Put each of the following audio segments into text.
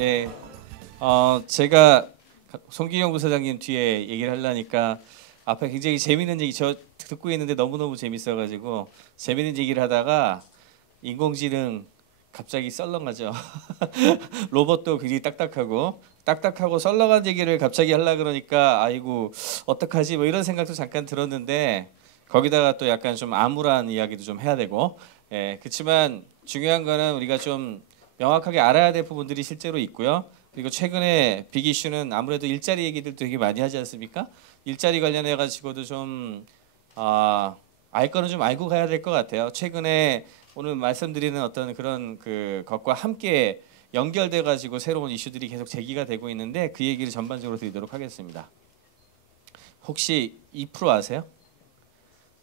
네, 제가 송기영 부사장님 뒤에 얘기를 하려니까 앞에 굉장히 재밌는 얘기 저 듣고 있는데 너무너무 재밌어가지고 재밌는 얘기를 하다가 인공지능 갑자기 썰렁하죠. 로봇도 굉장히 딱딱하고 썰렁한 얘기를 갑자기 하려 그러니까 아이고 어떡하지 뭐 이런 생각도 잠깐 들었는데 거기다가 또 약간 좀 암울한 이야기도 좀 해야 되고 그렇지만 중요한 거는 우리가 좀 명확하게 알아야 될 부분들이 실제로 있고요. 그리고 최근에 빅 이슈는 아무래도 일자리 얘기들 되게 많이 하지 않습니까? 일자리 관련해 가지고도 좀 알 거는 좀 알고 가야 될 것 같아요. 최근에 오늘 말씀드리는 어떤 그런 그 것과 함께 연결돼 가지고 새로운 이슈들이 계속 제기가 되고 있는데 그 얘기를 전반적으로 드리도록 하겠습니다. 혹시 2% 아세요?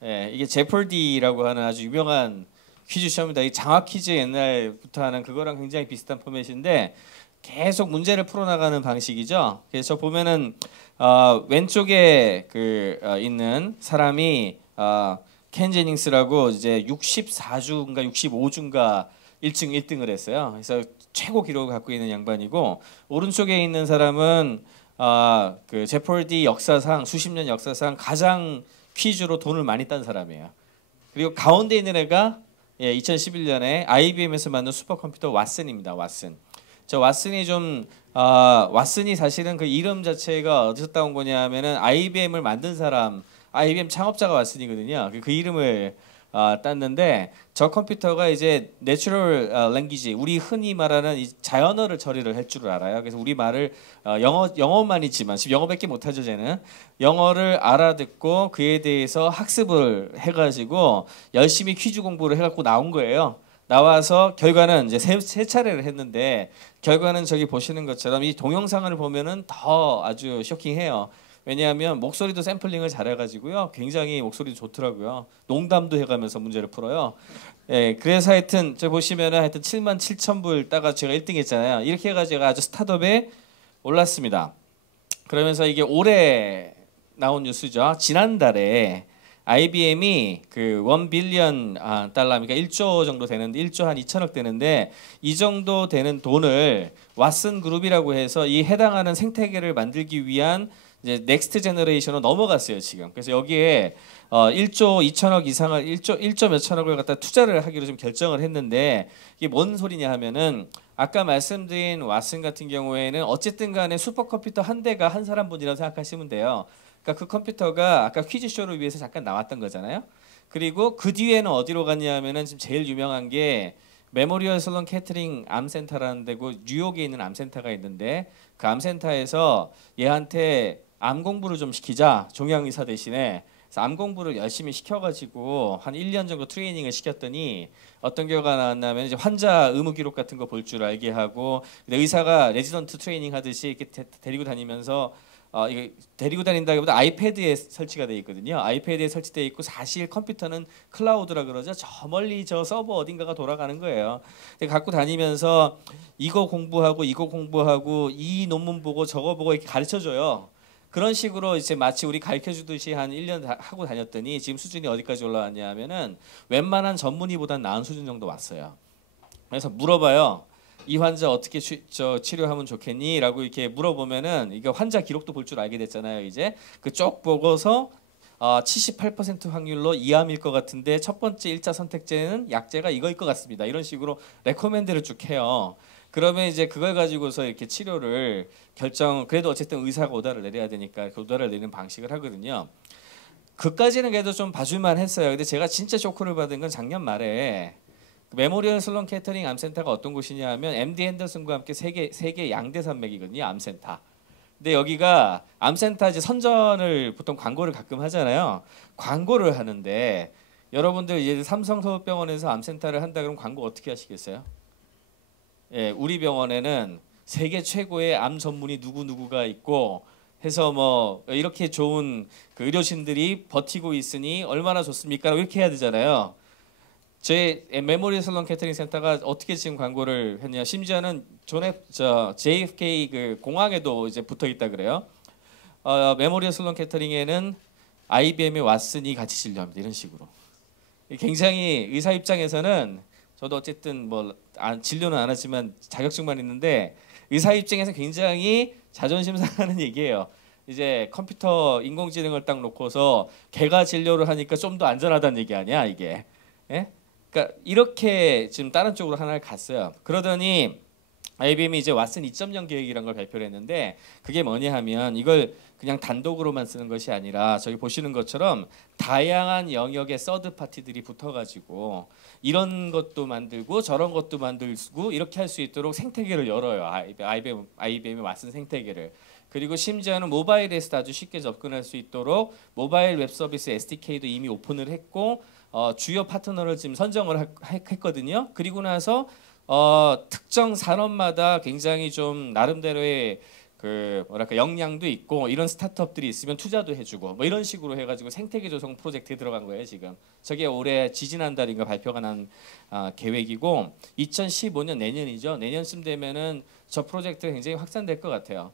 이게 제펄디라고 하는 아주 유명한 퀴즈 시험입니다. 이 장학 퀴즈 옛날부터 하는 그거랑 굉장히 비슷한 포맷인데 계속 문제를 풀어나가는 방식이죠. 그래서 보면은 왼쪽에 있는 사람이 켄 제닝스라고 이제 64주인가 65주인가 1등 1등을 했어요. 그래서 최고 기록을 갖고 있는 양반이고 오른쪽에 있는 사람은 그 제펄디 역사상 수십 년 역사상 가장 퀴즈로 돈을 많이 딴 사람이에요. 그리고 가운데 있는 애가 2011년에 IBM에서 만든 슈퍼컴퓨터 왓슨입니다. 왓슨. 저 왓슨이 왓슨이 사실은 그 이름 자체가 어디서 따온 거냐면은 IBM을 만든 사람, IBM 창업자가 왓슨이거든요. 그 이름을 땄는데 저 컴퓨터가 이제 내추럴 랭귀지 우리 흔히 말하는 이 자연어를 처리를 할 줄 알아요. 그래서 우리 말을 영어만 있지만 지금 영어밖에 못하죠. 쟤는 영어를 알아듣고 그에 대해서 학습을 해가지고 열심히 퀴즈 공부를 해갖고 나온 거예요. 나와서 결과는 이제 세 차례를 했는데 결과는 저기 보시는 것처럼 이 동영상을 보면은 더 아주 쇼킹해요. 왜냐하면 목소리도 샘플링을 잘해가지고요. 굉장히 목소리도 좋더라고요. 농담도 해가면서 문제를 풀어요. 그래서 하여튼 저 보시면은 하여튼 77,000불 따가 제가 1등 했잖아요. 이렇게 해가지고 아주 스타트업에 올랐습니다. 그러면서 이게 올해 나온 뉴스죠. 지난달에 IBM이 그 1 빌리언 달러, 그러니까 1조 정도 되는데 1조 한 2천억 되는데 이 정도 되는 돈을 왓슨 그룹이라고 해서 이 해당하는 생태계를 만들기 위한 이제 넥스트 제너레이션으로 넘어갔어요 지금. 그래서 여기에 1조 2천억 이상을 1조 몇 천억을 갖다 투자를 하기로 좀 결정을 했는데 이게 뭔 소리냐 하면은 아까 말씀드린 왓슨 같은 경우에는 어쨌든 간에 슈퍼컴퓨터 한 대가 한 사람분이라고 생각하시면 돼요. 그러니까 그 컴퓨터가 아까 퀴즈쇼를 위해서 잠깐 나왔던 거잖아요. 그리고 그 뒤에는 어디로 갔냐 하면은 지금 제일 유명한 게 메모리얼 슬론 캐터링 암센터라는 데고 뉴욕에 있는 암센터가 있는데 그 암센터에서 얘한테 암 공부를 좀 시키자 종양의사 대신에 그래서 암 공부를 열심히 시켜가지고 한 1년 정도 트레이닝을 시켰더니 어떤 결과가 나왔냐면 이제 환자 의무 기록 같은 거 볼 줄 알게 하고 의사가 레지던트 트레이닝 하듯이 이렇게 데리고 다니면서 이거 데리고 다닌다기보다 아이패드에 설치가 돼 있거든요. 아이패드에 설치돼 있고 사실 컴퓨터는 클라우드라 그러죠. 저 멀리 저 서버 어딘가가 돌아가는 거예요. 갖고 다니면서 이거 공부하고 이 논문 보고 저거 보고 이렇게 가르쳐 줘요. 그런 식으로 이제 마치 우리 가르쳐 주듯이 한 1년 하고 다녔더니 지금 수준이 어디까지 올라왔냐 하면은 웬만한 전문의보다 나은 수준 정도 왔어요. 그래서 물어봐요. 이 환자 어떻게 치료하면 좋겠니? 라고 이렇게 물어보면은 이게 환자 기록도 볼 줄 알게 됐잖아요. 이제 그 쪽 보고서 78% 확률로 이암일 것 같은데 첫 번째 1차 선택제는 약제가 이거일 것 같습니다. 이런 식으로 레코멘드를 쭉 해요. 그러면 이제 그걸 가지고서 이렇게 치료를 그래도 어쨌든 의사가 오다를 내려야 되니까 그 오다를 내리는 방식을 하거든요. 그까지는 그래도 좀 봐줄만 했어요. 근데 제가 진짜 쇼크를 받은 건 작년 말에 메모리얼 슬론 캐터링 암센터가 어떤 곳이냐 하면 MD 핸더슨과 함께 세계 양대 산맥이거든요. 암센터. 근데 여기가 암센터 이제 선전을 보통 광고를 가끔 하잖아요. 광고를 하는데 여러분들 이제 삼성 서울병원에서 암센터를 한다 그러면 광고 어떻게 하시겠어요? 우리 병원에는 세계 최고의 암 전문의 누구누구가 있고 해서 뭐 이렇게 좋은 그 의료진들이 버티고 있으니 얼마나 좋습니까? 이렇게 해야 되잖아요. 제 메모리 슬론 캐터링 센터가 어떻게 지금 광고를 했냐? 심지어는 JFK 그 공항에도 이제 붙어 있다 그래요. 메모리 슬론 캐터링에는 IBM의 왓슨이 같이 진료합니다. 이런 식으로. 굉장히 의사 입장에서는 저도 어쨌든 뭐 진료는 안 하지만 자격증만 있는데 의사 입장에서 굉장히 자존심 상하는 얘기예요. 이제 컴퓨터 인공지능을 딱 놓고서 걔가 진료를 하니까 좀 더 안전하다는 얘기 아니야 이게? 예? 그러니까 이렇게 지금 다른 쪽으로 하나를 갔어요. 그러더니 IBM이 이제 왓슨 2.0 계획이라는 걸 발표를 했는데 그게 뭐냐 하면 이걸 그냥 단독으로만 쓰는 것이 아니라 저기 보시는 것처럼 다양한 영역의 서드 파티들이 붙어가지고 이런 것도 만들고 저런 것도 만들고 이렇게 할 수 있도록 생태계를 열어요. IBM의 왓슨 생태계를. 그리고 심지어는 모바일에서도 아주 쉽게 접근할 수 있도록 모바일 웹 서비스 SDK도 이미 오픈을 했고 주요 파트너를 지금 선정을 했거든요. 그리고 나서 특정 산업마다 굉장히 좀 나름대로의 그 뭐랄까 역량도 있고 이런 스타트업들이 있으면 투자도 해주고 뭐 이런 식으로 해가지고 생태계 조성 프로젝트에 들어간 거예요 지금. 저게 올해 지지난달인가 발표가 난 계획이고 2015년 내년이죠. 내년쯤 되면은 저 프로젝트가 굉장히 확산될 것 같아요.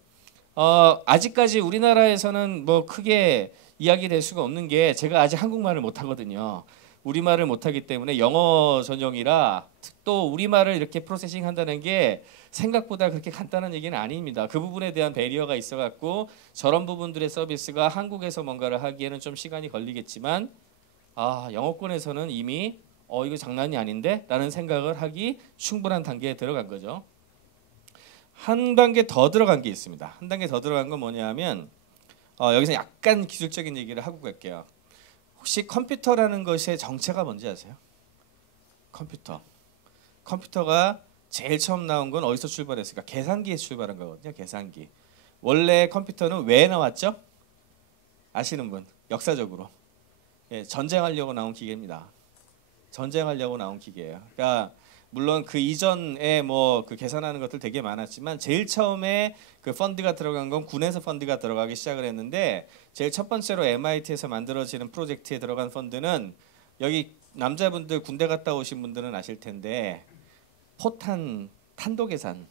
아직까지 우리나라에서는 뭐 크게 이야기될 수가 없는 게 제가 아직 한국말을 못하거든요. 우리말을 못하기 때문에 영어 전용이라 또 우리말을 이렇게 프로세싱 한다는 게 생각보다 그렇게 간단한 얘기는 아닙니다. 그 부분에 대한 배리어가 있어갖고 저런 부분들의 서비스가 한국에서 뭔가를 하기에는 좀 시간이 걸리겠지만 영어권에서는 이미 이거 장난이 아닌데? 라는 생각을 하기 충분한 단계에 들어간 거죠. 한 단계 더 들어간 게 있습니다. 한 단계 더 들어간 건 뭐냐면 여기서 약간 기술적인 얘기를 하고 갈게요. 혹시 컴퓨터라는 것의 정체가 뭔지 아세요? 컴퓨터가 제일 처음 나온 건 어디서 출발했을까? 계산기에서 출발한 거거든요. 계산기. 원래 컴퓨터는 왜 나왔죠? 아시는 분? 역사적으로. 전쟁하려고 나온 기계입니다. 전쟁하려고 나온 기계예요. 그러니까 물론 그 이전에 뭐 그 계산하는 것들 되게 많았지만 제일 처음에 그 펀드가 들어간 건 군에서 펀드가 들어가기 시작을 했는데 제일 첫 번째로 MIT에서 만들어지는 프로젝트에 들어간 펀드는 여기 남자분들 군대 갔다 오신 분들은 아실 텐데 포탄 탄도 계산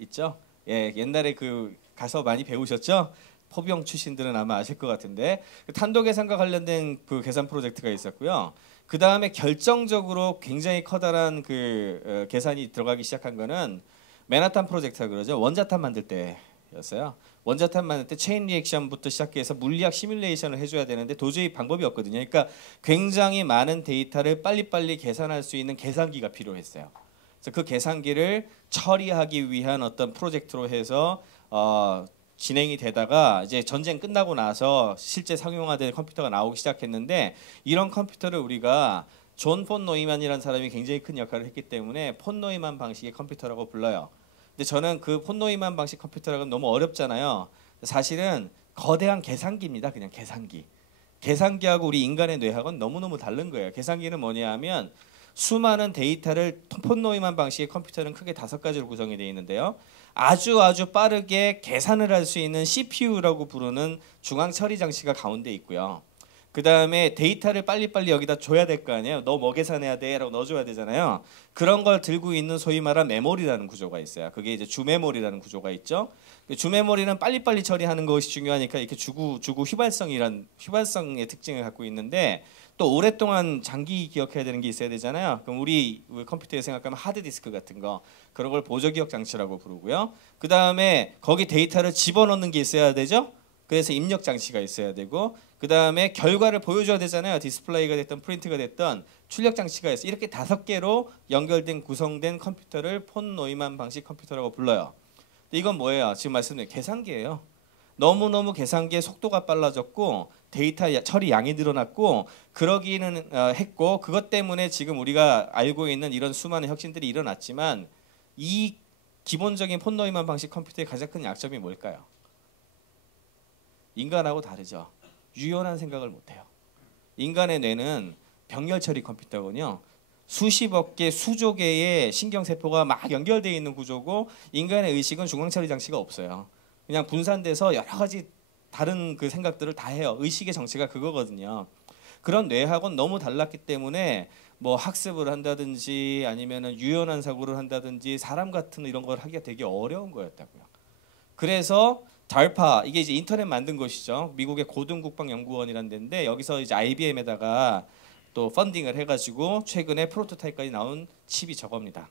있죠? 옛날에 그 가서 많이 배우셨죠? 포병 출신들은 아마 아실 것 같은데 탄도 계산과 관련된 그 계산 프로젝트가 있었고요. 그 다음에 결정적으로 굉장히 커다란 그 계산이 들어가기 시작한 거는 맨하탄 프로젝트라 그러죠. 원자탄 만들 때였어요. 원자탄 만들 때 체인 리액션부터 시작해서 물리학 시뮬레이션을 해줘야 되는데 도저히 방법이 없거든요. 그러니까 굉장히 많은 데이터를 빨리빨리 계산할 수 있는 계산기가 필요했어요. 그래서 그 계산기를 처리하기 위한 어떤 프로젝트로 해서 진행이 되다가 이제 전쟁 끝나고 나서 실제 상용화된 컴퓨터가 나오기 시작했는데 이런 컴퓨터를 우리가 존 폰 노이만이라는 사람이 굉장히 큰 역할을 했기 때문에 폰 노이만 방식의 컴퓨터라고 불러요. 근데 저는 그 폰 노이만 방식 컴퓨터라고는 너무 어렵잖아요. 사실은 거대한 계산기입니다. 그냥 계산기. 계산기하고 우리 인간의 뇌하고는 너무너무 다른 거예요. 계산기는 뭐냐 하면 수많은 데이터를 폰 노이만 방식의 컴퓨터는 크게 5가지로 구성이 되어 있는데요. 아주 빠르게 계산을 할 수 있는 CPU라고 부르는 중앙 처리 장치가 가운데 있고요. 그 다음에 데이터를 빨리빨리 여기다 줘야 될 거 아니에요. 너 뭐 계산해야 돼? 라고 넣어줘야 되잖아요. 그런 걸 들고 있는 소위 말한 메모리라는 구조가 있어요. 그게 이제 주메모리라는 구조가 있죠. 주메모리는 빨리빨리 처리하는 것이 중요하니까 이렇게 주구 휘발성의 특징을 갖고 있는데 또 오랫동안 장기 기억해야 되는 게 있어야 되잖아요. 그럼 우리 컴퓨터에 생각하면 하드디스크 같은 거 그런 걸 보조기억 장치라고 부르고요. 그 다음에 거기 데이터를 집어넣는 게 있어야 되죠. 그래서 입력 장치가 있어야 되고 그 다음에 결과를 보여줘야 되잖아요. 디스플레이가 됐던 프린트가 됐던 출력 장치가 있어요. 이렇게 5개로 연결된 구성된 컴퓨터를 폰 노이만 방식 컴퓨터라고 불러요. 이건 뭐예요? 지금 말씀드린 계산기예요. 너무너무 계산기의 속도가 빨라졌고 데이터 처리 양이 늘어났고 그러기는 했고 그것 때문에 지금 우리가 알고 있는 이런 수많은 혁신들이 일어났지만 이 기본적인 폰 노이만 방식 컴퓨터의 가장 큰 약점이 뭘까요? 인간하고 다르죠. 유연한 생각을 못해요. 인간의 뇌는 병렬 처리 컴퓨터군요. 수십억 개, 수조 개의 신경세포가 막 연결되어 있는 구조고 인간의 의식은 중앙 처리 장치가 없어요. 그냥 분산돼서 여러 가지 다른 그 생각들을 다 해요. 의식의 정체가 그거거든요. 그런 뇌하고는 너무 달랐기 때문에 뭐 학습을 한다든지 아니면은 유연한 사고를 한다든지 사람 같은 이런 걸 하기가 되게 어려운 거였다고요. 그래서 DARPA 이게 이제 인터넷 만든 것이죠. 미국의 고등국방연구원이라는 데인데 여기서 이제 IBM에다가 또 펀딩을 해가지고 최근에 프로토타입까지 나온 칩이 저겁니다.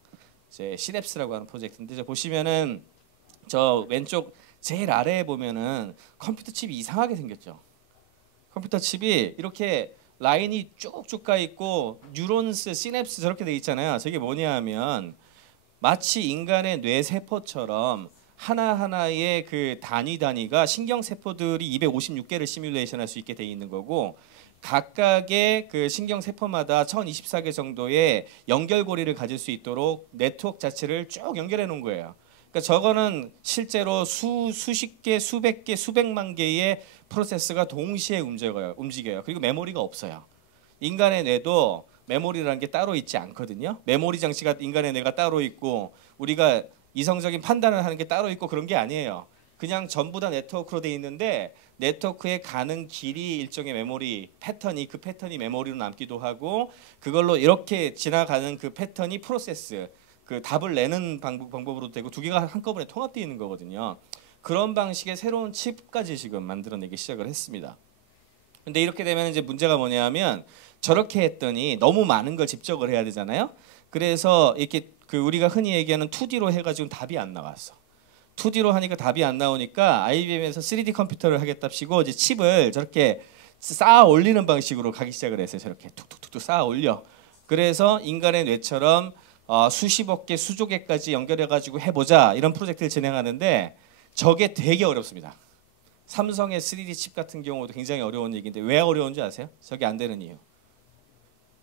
이제 시냅스라고 하는 프로젝트인데 보시면은 저 왼쪽 제일 아래에 보면은 컴퓨터 칩이 이상하게 생겼죠. 컴퓨터 칩이 이렇게 라인이 쭉쭉 가 있고 뉴런스, 시냅스 저렇게 돼 있잖아요. 저게 뭐냐 하면 마치 인간의 뇌 세포처럼 하나하나의 그 단위가 신경 세포들이 256개를 시뮬레이션할 수 있게 돼 있는 거고 각각의 그 신경 세포마다 1024개 정도의 연결고리를 가질 수 있도록 네트워크 자체를 쭉 연결해 놓은 거예요. 그러니까 저거는 실제로 수십 개, 수백 개, 수백만 개의 프로세스가 동시에 움직여요. 그리고 메모리가 없어요. 인간의 뇌도 메모리라는 게 따로 있지 않거든요. 메모리 장치가 인간의 뇌가 따로 있고 우리가 이성적인 판단을 하는 게 따로 있고 그런 게 아니에요. 그냥 전부 다 네트워크로 돼 있는데 네트워크에 가는 길이 일종의 메모리 패턴이 그 패턴이 메모리로 남기도 하고 그걸로 이렇게 지나가는 그 패턴이 프로세스 그 답을 내는 방법으로 되고 두 개가 한꺼번에 통합되어 있는 거거든요. 그런 방식의 새로운 칩까지 지금 만들어내기 시작을 했습니다. 근데 이렇게 되면 이제 문제가 뭐냐면 저렇게 했더니 너무 많은 걸 집적을 해야 되잖아요. 그래서 이렇게 그 우리가 흔히 얘기하는 2D로 해가지고 답이 안 나왔어. 2D로 하니까 답이 안 나오니까 IBM에서 3D 컴퓨터를 하겠답시고 이제 칩을 저렇게 쌓아 올리는 방식으로 가기 시작을 했어요. 저렇게 툭툭툭툭 쌓아 올려. 그래서 인간의 뇌처럼 수십억 개, 수조 개까지 연결해가지고 해보자 이런 프로젝트를 진행하는데 저게 되게 어렵습니다. 삼성의 3D 칩 같은 경우도 굉장히 어려운 얘기인데 왜 어려운지 아세요? 저게 안 되는 이유.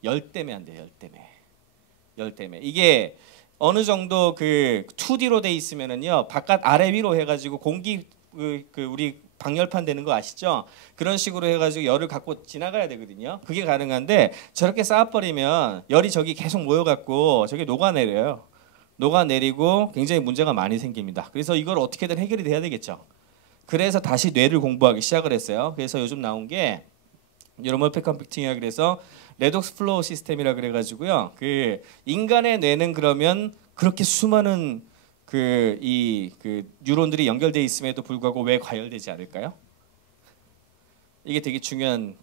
열 때문에 안 돼요. 열 때문에. 이게 어느 정도 그 2D로 돼 있으면은요 바깥 아래 위로 해가지고 공기 그 우리 방열판 되는 거 아시죠? 그런 식으로 해가지고 열을 갖고 지나가야 되거든요. 그게 가능한데 저렇게 쌓아버리면 열이 저기 계속 모여갖고 저게 녹아내려요. 녹아내리고 굉장히 문제가 많이 생깁니다. 그래서 이걸 어떻게든 해결이 돼야 되겠죠. 그래서 다시 뇌를 공부하기 시작을 했어요. 그래서 요즘 나온 게 뉴러멀 컴퓨팅이라 그래서 레독스 플로우 시스템이라 그래가지고요. 그 인간의 뇌는 그러면 그렇게 수많은 그 뉴런들이 연결돼 있음에도 불구하고 왜 과열되지 않을까요? 이게 되게 중요한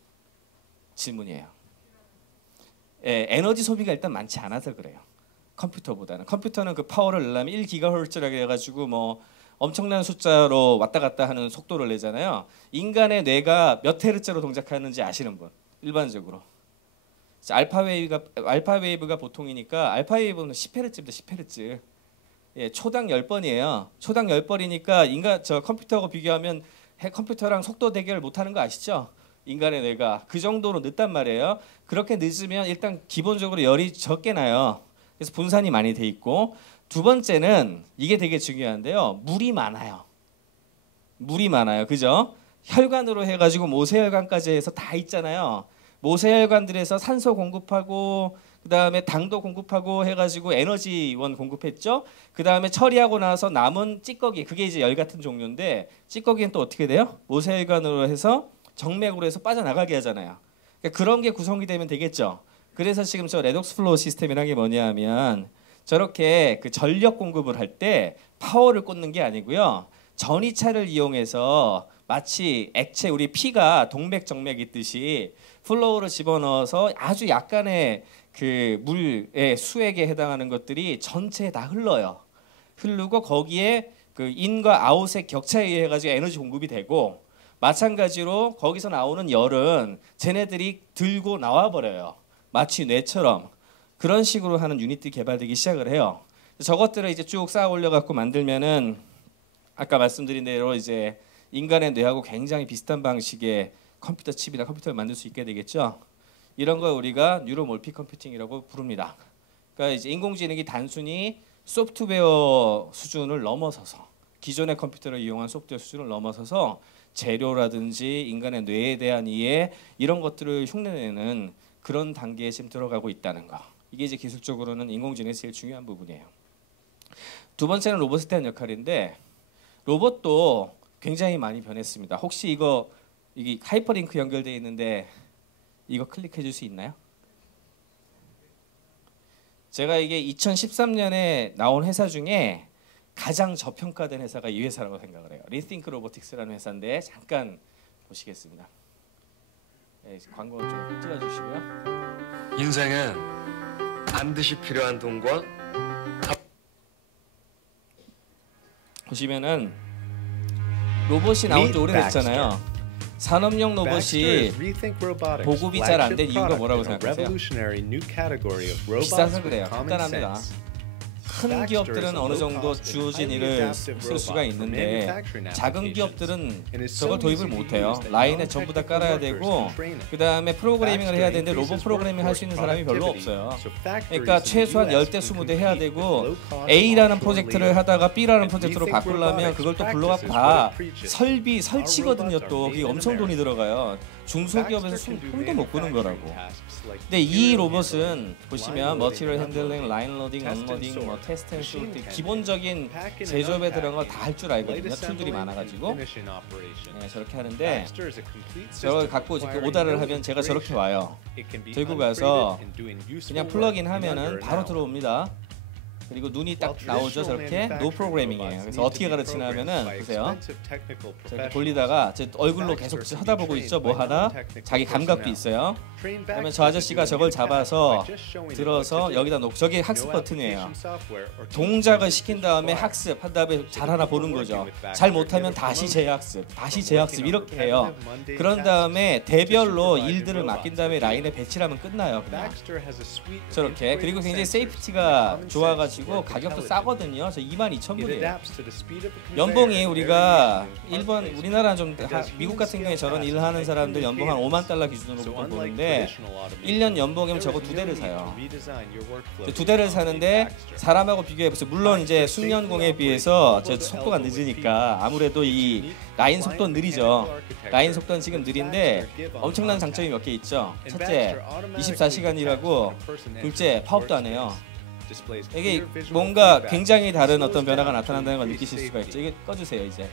질문이에요. 예, 에너지 소비가 일단 많지 않아서 그래요. 컴퓨터보다는. 컴퓨터는 그 파워를 내려면 1GHz라고 해가지고 뭐 엄청난 숫자로 왔다 갔다 하는 속도를 내잖아요. 인간의 뇌가 몇 헤르츠로 동작하는지 아시는 분? 일반적으로. 알파 웨이브가 보통이니까 알파 웨이브는 10헤르츠입니다. 10헤르츠. 예, 초당 10번이에요. 초당 10번이니까 저 컴퓨터하고 비교하면 컴퓨터랑 속도 대결을 못 하는 거 아시죠? 인간의 뇌가 그 정도로 늦단 말이에요. 그렇게 늦으면 일단 기본적으로 열이 적게 나요. 그래서 분산이 많이 돼 있고 두 번째는 이게 되게 중요한데요. 물이 많아요. 그죠? 혈관으로 해가지고 모세혈관까지 해서 다 있잖아요. 모세혈관들에서 산소 공급하고 그 다음에 당도 공급하고 해가지고 에너지원 공급했죠. 그 다음에 처리하고 나서 남은 찌꺼기 그게 이제 열 같은 종류인데 찌꺼기는 또 어떻게 돼요? 모세혈관으로 해서 정맥으로 해서 빠져나가게 하잖아요. 그러니까 그런 게 구성이 되면 되겠죠. 그래서 지금 저 레독스 플로우 시스템이라는 게 뭐냐 하면 저렇게 그 전력 공급을 할 때 파워를 꽂는 게 아니고요. 전이차를 이용해서 마치 액체 우리 피가 동맥 정맥 있듯이 플로우를 집어넣어서 아주 약간의 그 물의 수액에 해당하는 것들이 전체에 다 흐르고 거기에 그 인과 아웃의 격차에 의해 가지고 에너지 공급이 되고 마찬가지로 거기서 나오는 열은 쟤네들이 들고 나와 버려요. 마치 뇌처럼 그런 식으로 하는 유닛들이 개발되기 시작을 해요. 저것들을 이제 쭉 쌓아 올려 갖고 만들면은 아까 말씀드린 대로 이제 인간의 뇌하고 굉장히 비슷한 방식의 컴퓨터 칩이나 컴퓨터를 만들 수 있게 되겠죠. 이런 걸 우리가 뉴로몰픽 컴퓨팅이라고 부릅니다. 그러니까 이제 인공지능이 단순히 소프트웨어 수준을 넘어서서 기존의 컴퓨터를 이용한 소프트웨어 수준을 넘어서서 재료라든지 인간의 뇌에 대한 이해 이런 것들을 흉내내는 그런 단계에 지금 들어가고 있다는 거. 이게 이제 기술적으로는 인공지능의 제일 중요한 부분이에요. 두 번째는 로봇에 대한 역할인데 로봇도 굉장히 많이 변했습니다. 혹시 이게 하이퍼링크 연결되어 있는데 이거 클릭해 줄 수 있나요? 제가 이게 2013년에 나온 회사 중에 가장 저평가된 회사가 이 회사라고 생각을 해요. 리띵크 로보틱스라는 회사인데 잠깐 보시겠습니다. 네, 광고 좀 띄워주시고요. 인생엔 반드시 필요한 돈과 보시면은 로봇이 나온 지 오래됐잖아요. 산업용 로봇이 보급이 잘 안 된 이유가 뭐라고 생각하세요? 비싸서 그래요. 간단합니다. 큰 기업들은 어느 정도 주어진 일을 쓸 수가 있는데 작은 기업들은 저걸 도입을 못해요. 라인에 전부 다 깔아야 되고 그 다음에 프로그래밍을 해야 되는데 로봇 프로그래밍 할 수 있는 사람이 별로 없어요. 그러니까 최소한 10대 20대 해야 되고 A라는 프로젝트를 하다가 B라는 프로젝트로 바꾸려면 그걸 또 불러갖고 다 설비, 설치거든요. 또 그게 엄청 돈이 들어가요. 중소기업에서 손도 못 끄는 거라고. 근데 이 로봇은 보시면 머티리얼 핸들링, 라인 로딩, 언로딩, 뭐 테스트 앤 쇼트 기본적인 제조업에 들어간 거 다 할 줄 알거든요. 툴들이 많아가지고 네, 저렇게 하는데 저걸 갖고 이렇게 오다를 하면 제가 저렇게 와요. 들고 가서 그냥 플러그인 하면은 바로 들어옵니다. 그리고 눈이 딱 나오죠. 저렇게 노 프로그래밍이에요. 그래서 어떻게 가르치냐면은 보세요. 저렇게 돌리다가 제 얼굴로 계속 쳐다보고 있죠. 뭐 하나 자기 감각도 있어요. 그러면 저 아저씨가 저걸 잡아서 들어서 여기다 놓고 저게 학습 버튼이에요. 동작을 시킨 다음에 학습한 다음에 잘하나 보는 거죠. 잘 못하면 다시 재학습, 다시 재학습 이렇게 해요. 그런 다음에 대별로 일들을 맡긴 다음에 라인에 배치를 하면 끝나요. 그냥 저렇게. 그리고 굉장히 세이프티가 좋아가지고 가격도 싸거든요. 저 22,000불이에요. 연봉이 우리가 우리나라 좀 미국 같은 경우에 저런 일을 하는 사람들 연봉 한 5만 달러 기준으로 보통 보는데 1년 연봉이면 저거 2대를 사요. 2대를 사는데 사람하고 비교해보세요. 물론 이제 숙련공에 비해서 저 속도가 늦으니까 아무래도 이 라인 속도는 느리죠. 라인 속도는 지금 느린데 엄청난 장점이 몇 개 있죠. 첫째, 24시간이라고. 둘째, 파업도 안 해요. 이게 뭔가 굉장히 다른 어떤 변화가 나타난다는 걸 느끼실 수가 있죠. 이게 꺼주세요 이제.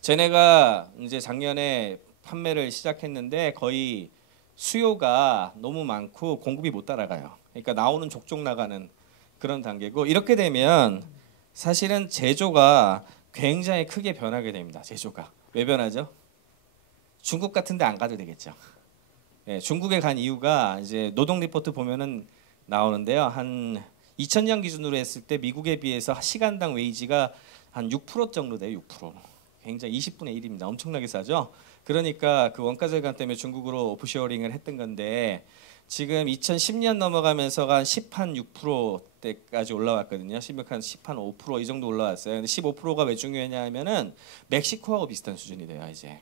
쟤네가 이제 작년에 판매를 시작했는데 거의 수요가 너무 많고 공급이 못 따라가요. 그러니까 나오는 족족 나가는 그런 단계고 이렇게 되면 사실은 제조가 굉장히 크게 변하게 됩니다. 제조가 왜 변하죠? 중국 같은데 안 가도 되겠죠. 네, 중국에 간 이유가 이제 노동 리포트 보면은 나오는데요. 한 2000년 기준으로 했을 때 미국에 비해서 시간당 웨이지가 한 6% 정도 돼요. 6%. 굉장히 20분의 1입니다. 엄청나게 싸죠. 그러니까 그 원가 절감 때문에 중국으로 오프쇼어링을 했던 건데 지금 2010년 넘어가면서가 한 10.6%대까지 올라왔거든요. 10.5%이 정도 올라왔어요. 근데 15%가 왜 중요하냐 하면은 멕시코하고 비슷한 수준이 돼요. 이제.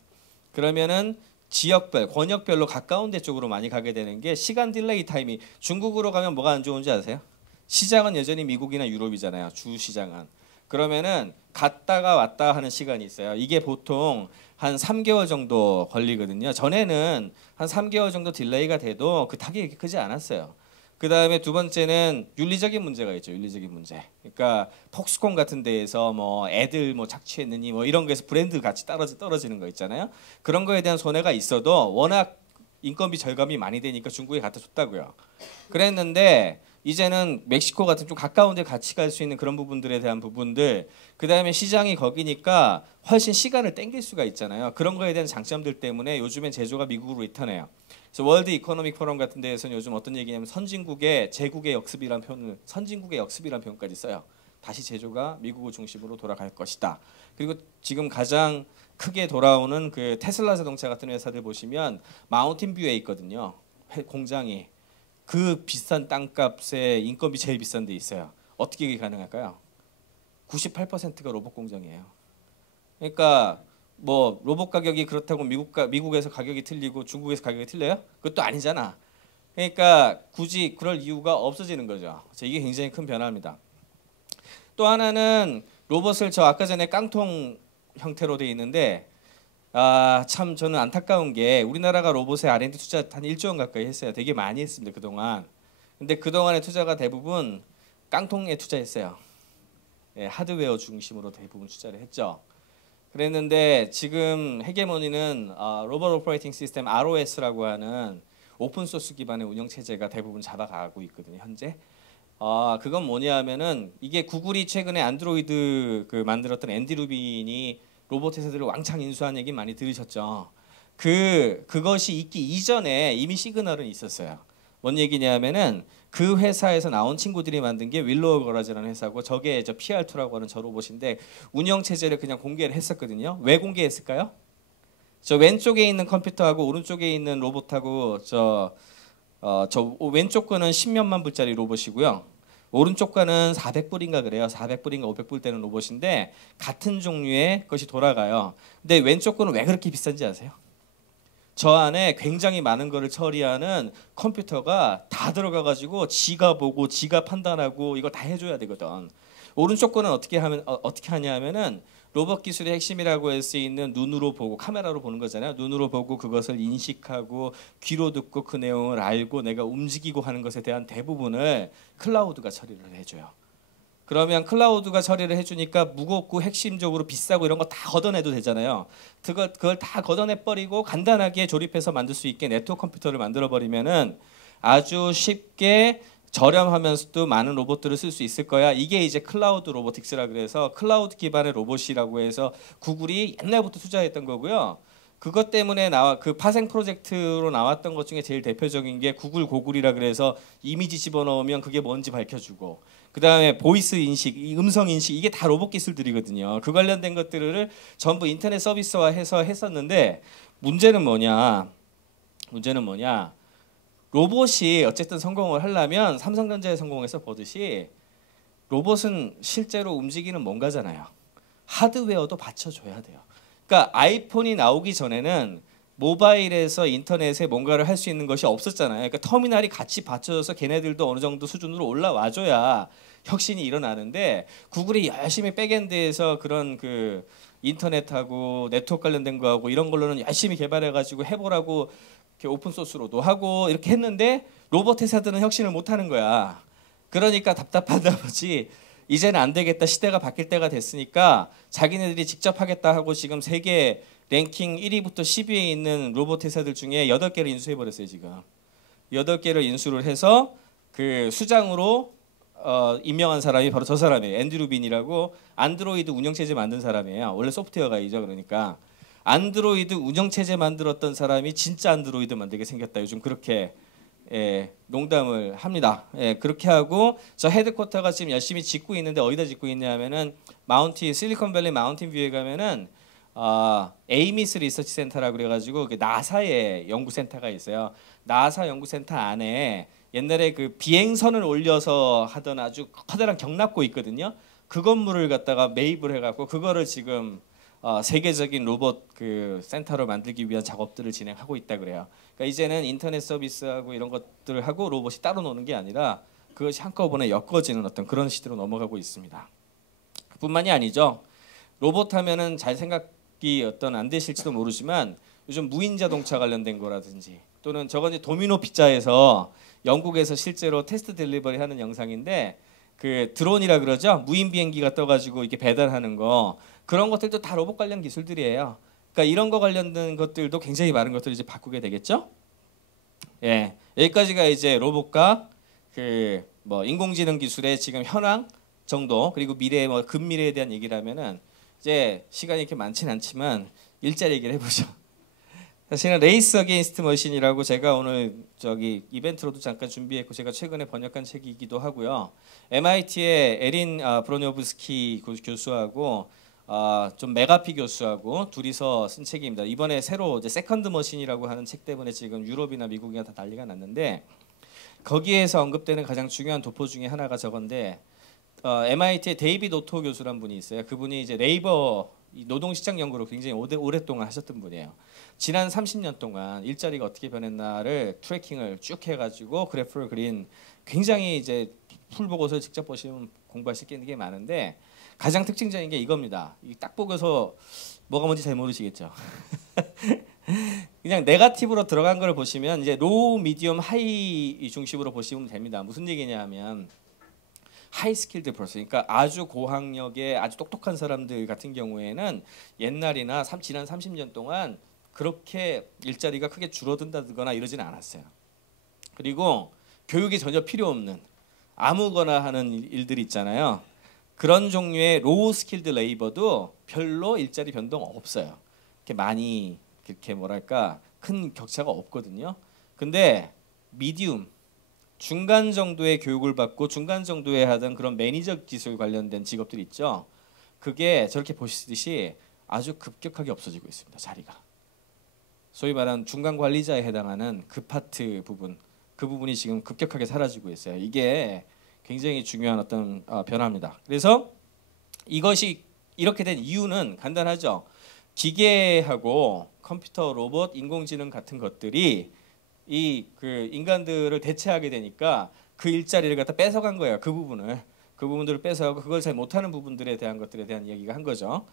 그러면은 지역별, 권역별로 가까운 데 쪽으로 많이 가게 되는 게 시간 딜레이 타임이 중국으로 가면 뭐가 안 좋은지 아세요? 시장은 여전히 미국이나 유럽이잖아요. 주 시장은. 그러면은 갔다가 왔다 하는 시간이 있어요. 이게 보통 한 3개월 정도 걸리거든요. 전에는 한 3개월 정도 딜레이가 돼도 그 타격이 그렇게 크지 않았어요. 그 다음에 두 번째는 윤리적인 문제가 있죠. 윤리적인 문제. 그러니까 폭스콘 같은 데에서 뭐 애들 뭐 착취했느니 뭐 이런 거에서 브랜드 가치 떨어지는 거 있잖아요. 그런 거에 대한 손해가 있어도 워낙 인건비 절감이 많이 되니까 중국에 갖다 줬다고요. 그랬는데 이제는 멕시코 같은 좀 가까운 데 같이 갈 수 있는 그런 부분들에 대한 부분들 그 다음에 시장이 거기니까 훨씬 시간을 땡길 수가 있잖아요. 그런 거에 대한 장점들 때문에 요즘엔 제조가 미국으로 리턴해요. 그래서 월드 이코노믹 포럼 같은 데에서는 요즘 어떤 얘기냐면 제국의 역습이라는 표현까지 써요. 다시 제조가 미국을 중심으로 돌아갈 것이다. 그리고 지금 가장 크게 돌아오는 그 테슬라 자동차 같은 회사들 보시면 마운틴뷰에 있거든요. 공장이 그 비싼 땅값에 인건비 제일 비싼 데 있어요. 어떻게 이게 가능할까요? 98%가 로봇 공장이에요. 그러니까 뭐 로봇 가격이 그렇다고 미국에서 가격이 틀리고 중국에서 가격이 틀려요? 그것도 아니잖아. 그러니까 굳이 그럴 이유가 없어지는 거죠. 이게 굉장히 큰 변화입니다. 또 하나는 로봇을 저 아까 전에 깡통 형태로 돼 있는데 참 저는 안타까운 게 우리나라가 로봇에 R&D 투자 한 1조 원 가까이 했어요. 되게 많이 했습니다. 그동안. 근데 그동안의 투자가 대부분 깡통에 투자했어요. 예, 하드웨어 중심으로 대부분 투자를 했죠. 그랬는데 지금 헤게모니는 로봇 오퍼레이팅 시스템 ROS라고 하는 오픈 소스 기반의 운영 체제가 대부분 잡아가고 있거든요. 현재. 그건 뭐냐 하면은 이게 구글이 최근에 안드로이드 만들었던 앤디 루빈이 로봇 회사들을 왕창 인수한 얘기 많이 들으셨죠. 그것이 있기 이전에 이미 시그널은 있었어요. 뭔 얘기냐면은 그 회사에서 나온 친구들이 만든 게 윌로우 거라지라는 회사고 저게 저 PR2라고 하는 저 로봇인데 운영 체제를 그냥 공개를 했었거든요. 왜 공개했을까요? 저 왼쪽에 있는 컴퓨터하고 오른쪽에 있는 로봇하고 저 왼쪽 거는 10몇만 불짜리 로봇이고요. 오른쪽 거는 400불인가 그래요. 400불인가 500불 되는 로봇인데 같은 종류의 것이 돌아가요. 근데 왼쪽 거는 왜 그렇게 비싼지 아세요? 저 안에 굉장히 많은 거를 처리하는 컴퓨터가 다 들어가가지고 지가 보고 지가 판단하고 이걸 다 해줘야 되거든. 오른쪽 거는 어떻게 하냐면은 로봇 기술의 핵심이라고 할 수 있는 눈으로 보고 카메라로 보는 거잖아요. 눈으로 보고 그것을 인식하고 귀로 듣고 그 내용을 알고 내가 움직이고 하는 것에 대한 대부분을 클라우드가 처리를 해줘요. 그러면 클라우드가 처리를 해주니까 무겁고 핵심적으로 비싸고 이런 거 다 걷어내도 되잖아요. 그걸 다 걷어내 버리고 간단하게 조립해서 만들 수 있게 네트워크 컴퓨터를 만들어 버리면은 아주 쉽게 저렴하면서도 많은 로봇들을 쓸 수 있을 거야. 이게 이제 클라우드 로보틱스라 그래서 클라우드 기반의 로봇이라고 해서 구글이 옛날부터 투자했던 거고요. 그것 때문에 그 파생 프로젝트로 나왔던 것 중에 제일 대표적인 게 구글 고글이라 그래서 이미지 집어넣으면 그게 뭔지 밝혀주고 그다음에 보이스 인식, 음성 인식 이게 다 로봇 기술들이거든요. 그 관련된 것들을 전부 인터넷 서비스화해서 했었는데 문제는 뭐냐? 로봇이 어쨌든 성공을 하려면 삼성전자에 성공해서 보듯이 로봇은 실제로 움직이는 뭔가잖아요. 하드웨어도 받쳐줘야 돼요. 그러니까 아이폰이 나오기 전에는 모바일에서 인터넷에 뭔가를 할 수 있는 것이 없었잖아요. 그러니까 터미널이 같이 받쳐줘서 걔네들도 어느 정도 수준으로 올라와줘야 혁신이 일어나는데 구글이 열심히 백엔드에서 그런 그 인터넷하고 네트워크 관련된 거하고 이런 걸로는 열심히 개발해가지고 해보라고 오픈 소스로도 하고 이렇게 했는데 로봇 회사들은 혁신을 못 하는 거야. 그러니까 답답한 나머지 이제는 안 되겠다. 시대가 바뀔 때가 됐으니까 자기네들이 직접 하겠다 하고 지금 세계 랭킹 1위부터 10위에 있는 로봇 회사들 중에 8개를 인수해 버렸어요, 지금. 8개를 인수를 해서 그 수장으로 임명한 사람이 바로 저 사람이에요. 앤드류 빈이라고 안드로이드 운영체제 만든 사람이에요. 원래 소프트웨어 가이죠. 그러니까 안드로이드 운영체제 만들었던 사람이 진짜 안드로이드 만들게 생겼다. 요즘 그렇게 농담을 합니다. 그렇게 하고 저 헤드쿼터가 지금 열심히 짓고 있는데 어디다 짓고 있냐면은 실리콘밸리 마운틴 뷰에 가면은 에이미스 리서치 센터라고 그래가지고 나사의 연구센터가 있어요. 나사 연구센터 안에 옛날에 그 비행선을 올려서 하던 아주 커다란 경납고 있거든요. 그 건물을 갖다가 매입을 해갖고 그거를 지금 세계적인 로봇 그 센터를 만들기 위한 작업들을 진행하고 있다 그래요. 그러니까 이제는 인터넷 서비스하고 이런 것들을 하고 로봇이 따로 노는 게 아니라 그것이 한꺼번에 엮어지는 어떤 그런 시대로 넘어가고 있습니다. 뿐만이 아니죠. 로봇 하면은 잘 생각이 안 되실지도 모르지만 요즘 무인 자동차 관련된 거라든지 또는 저건 이제 도미노 피자에서 영국에서 실제로 테스트 딜리버리 하는 영상인데 그 드론이라 그러죠. 무인 비행기가 떠가지고 이렇게 배달하는 거 그런 것들도 다 로봇 관련 기술들이에요. 그러니까 이런 거 관련된 것들도 굉장히 많은 것들을 이제 바꾸게 되겠죠. 예, 여기까지가 이제 로봇과 그 뭐 인공지능 기술의 지금 현황 정도 그리고 미래 뭐 근미래에 대한 얘기를 하면은 이제 시간이 이렇게 많지는 않지만 일자리 얘기를 해보죠. 사실은 레이스 어게인스트 머신이라고 제가 오늘 저기 이벤트로도 잠깐 준비했고 제가 최근에 번역한 책이기도 하고요. MIT의 에린 브로뇨브스키 교수하고 좀 메가피 교수하고 둘이서 쓴 책입니다. 이번에 새로 이제 세컨드 머신이라고 하는 책 때문에 지금 유럽이나 미국이나 다 난리가 났는데 거기에서 언급되는 가장 중요한 도포 중에 하나가 저건데 MIT의 데이비드 오토 교수란 분이 있어요. 그분이 이제 네이버 노동시장 연구를 굉장히 오랫동안 하셨던 분이에요. 지난 30년 동안 일자리가 어떻게 변했나를 트래킹을 쭉 해가지고 그래프를 그린 굉장히 이제 풀 보고서 직접 보시면 공부하실 게 있는 게 많은데 가장 특징적인 게 이겁니다. 딱 보고서 뭐가 뭔지 잘 모르시겠죠. 그냥 네거티브로 들어간 걸 보시면 이제 로우, 미디엄, 하이 중심으로 보시면 됩니다. 무슨 얘기냐면 하이 스킬드 퍼슨, 그러니까 아주 고학력의 아주 똑똑한 사람들 같은 경우에는 옛날이나 지난 30년 동안 그렇게 일자리가 크게 줄어든다거나 이러지는 않았어요. 그리고 교육이 전혀 필요 없는 아무거나 하는 일들이 있잖아요. 그런 종류의 로우 스킬드 레이버도 별로 일자리 변동 없어요. 이렇게 많이 이렇게 뭐랄까 큰 격차가 없거든요. 근데 미디움 중간 정도의 교육을 받고 중간 정도에 하던 그런 매니저 기술 관련된 직업들 있죠. 그게 저렇게 보시듯이 아주 급격하게 없어지고 있습니다. 자리가. 소위 말하는 중간 관리자에 해당하는 그 파트 부분, 그 부분이 지금 급격하게 사라지고 있어요. 이게 굉장히 중요한 어떤 변화입니다. 그래서 이것이 이렇게 된 이유는 간단하죠. 기계하고 컴퓨터, 로봇, 인공지능 같은 것들이 이 그 인간들을 대체하게 되니까 그 일자리를 갖다 뺏어간 거예요. 그 부분들을 뺏어가고 그걸 잘 못하는 부분들에 대한 것들에 대한 이야기가 한 거죠.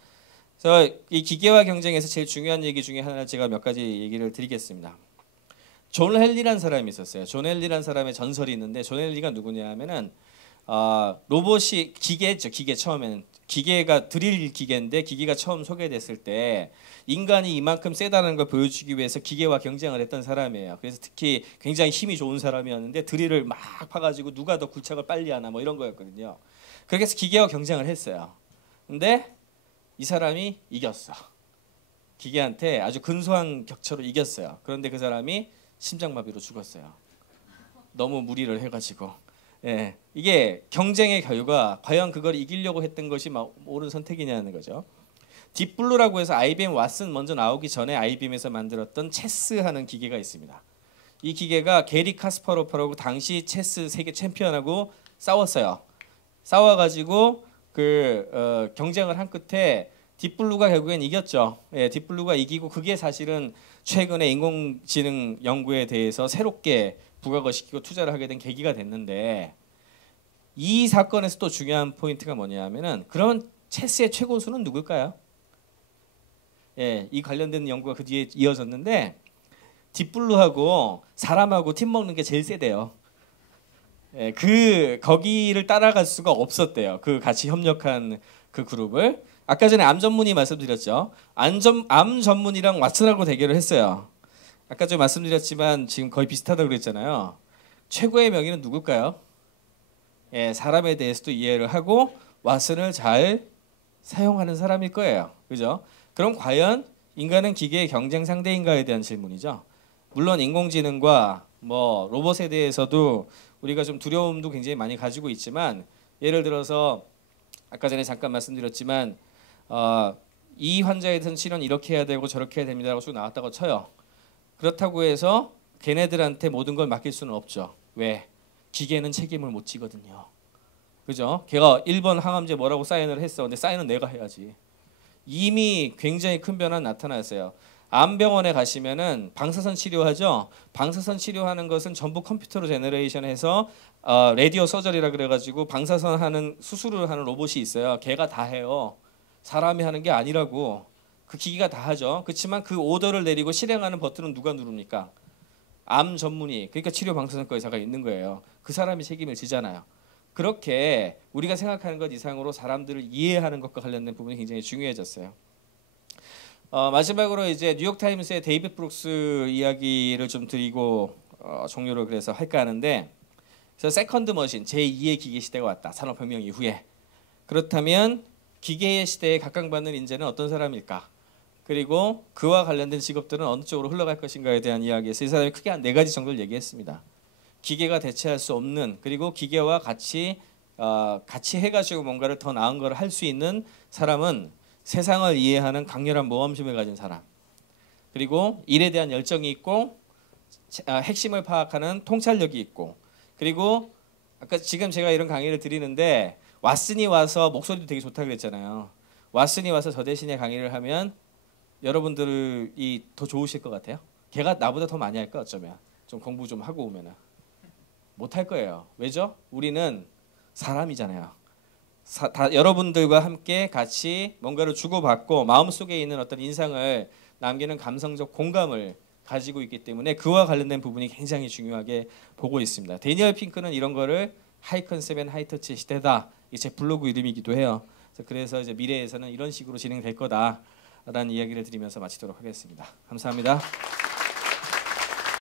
그래서 이 기계와 경쟁에서 제일 중요한 얘기 중에 하나 제가 몇 가지 얘기를 드리겠습니다. 존 헨리라는 사람이 있었어요. 존 헨리라는 사람의 전설이 있는데 존 헨리가 누구냐 하면은 로봇이 기계죠. 기계 처음에는 기계가 드릴 기계인데 기계가 처음 소개됐을 때 인간이 이만큼 세다는 걸 보여주기 위해서 기계와 경쟁을 했던 사람이에요. 그래서 특히 굉장히 힘이 좋은 사람이었는데 드릴을 막 파가지고 누가 더 굴착을 빨리 하나 뭐 이런 거였거든요. 그렇게 해서 기계와 경쟁을 했어요. 근데 이 사람이 이겼어. 기계한테 아주 근소한 격차로 이겼어요. 그런데 그 사람이 심장마비로 죽었어요. 너무 무리를 해가지고. 예, 이게 경쟁의 결과 과연 그걸 이기려고 했던 것이 옳은 선택이냐는 거죠. 딥블루라고 해서 IBM 왓슨 먼저 나오기 전에 IBM에서 만들었던 체스하는 기계가 있습니다. 이 기계가 게리 카스파로프라고 당시 체스 세계 챔피언하고 싸웠어요. 싸워가지고 경쟁을 한 끝에 딥블루가 결국엔 이겼죠. 예, 딥블루가 이기고 그게 사실은 최근에 인공지능 연구에 대해서 새롭게 부각을 시키고 투자를 하게 된 계기가 됐는데 이 사건에서 또 중요한 포인트가 뭐냐면은 그런 체스의 최고수는 누굴까요? 예, 이 관련된 연구가 그 뒤에 이어졌는데 딥블루하고 사람하고 팀 먹는 게 제일 세대요. 예, 거기를 따라갈 수가 없었대요. 그 같이 협력한 그 그룹을 아까 전에 암 전문의 말씀드렸죠. 암 전문이랑 왓슨하고 대결을 했어요. 아까 좀 말씀드렸지만 지금 거의 비슷하다고 그랬잖아요. 최고의 명의는 누굴까요? 예, 사람에 대해서도 이해를 하고 왓슨을 잘 사용하는 사람일 거예요. 그죠? 그럼 과연 인간은 기계의 경쟁 상대인가에 대한 질문이죠. 물론 인공지능과 뭐 로봇에 대해서도 우리가 좀 두려움도 굉장히 많이 가지고 있지만 예를 들어서 아까 전에 잠깐 말씀드렸지만 이 환자에 대해서는 치료는 이렇게 해야 되고 저렇게 해야 됩니다라고 쭉 나왔다고 쳐요. 그렇다고 해서 걔네들한테 모든 걸 맡길 수는 없죠. 왜? 기계는 책임을 못 지거든요. 그죠? 걔가 1번 항암제 뭐라고 사인을 했어. 근데 사인은 내가 해야지. 이미 굉장히 큰 변화 나타났어요. 암병원에 가시면은 방사선 치료하죠. 방사선 치료하는 것은 전부 컴퓨터로 제너레이션해서 라디오 서저리라 그래가지고 방사선 하는 수술을 하는 로봇이 있어요. 걔가 다 해요. 사람이 하는 게 아니라고. 그 기기가 다 하죠. 그렇지만 그 오더를 내리고 실행하는 버튼은 누가 누릅니까? 암 전문의, 그러니까 치료 방사선과 의사가 있는 거예요. 그 사람이 책임을 지잖아요. 그렇게 우리가 생각하는 것 이상으로 사람들을 이해하는 것과 관련된 부분이 굉장히 중요해졌어요. 마지막으로 이제 뉴욕타임스의 데이비드 브룩스 이야기를 좀 드리고 종료를 그래서 할까 하는데, 그래서 세컨드 머신 제2의 기계 시대가 왔다. 산업혁명 이후에. 그렇다면 기계의 시대에 각광받는 인재는 어떤 사람일까? 그리고 그와 관련된 직업들은 어느 쪽으로 흘러갈 것인가에 대한 이야기에서 이 사람이 크게 한 4가지 정도를 얘기했습니다. 기계가 대체할 수 없는, 그리고 기계와 같이 해가지고 뭔가를 더 나은 걸 할 수 있는 사람은 세상을 이해하는 강렬한 모험심을 가진 사람, 그리고 일에 대한 열정이 있고 핵심을 파악하는 통찰력이 있고, 그리고 아까 지금 제가 이런 강의를 드리는데 왓슨이 와서 목소리도 되게 좋다고 그랬잖아요. 왓슨이 와서 저 대신에 강의를 하면 여러분들이 더 좋으실 것 같아요. 걔가 나보다 더 많이 할까 어쩌면. 좀 공부 좀 하고 오면은. 못할 거예요. 왜죠? 우리는 사람이잖아요. 여러분들과 함께 같이 뭔가를 주고받고 마음속에 있는 어떤 인상을 남기는 감성적 공감을 가지고 있기 때문에 그와 관련된 부분이 굉장히 중요하게 보고 있습니다. 데니얼 핑크는 이런 거를 하이 컨셉 앤 하이 터치 시대다. 이게 제 블로그 이름이기도 해요. 그래서 이제 미래에서는 이런 식으로 진행될 거다라는 이야기를 드리면서 마치도록 하겠습니다. 감사합니다.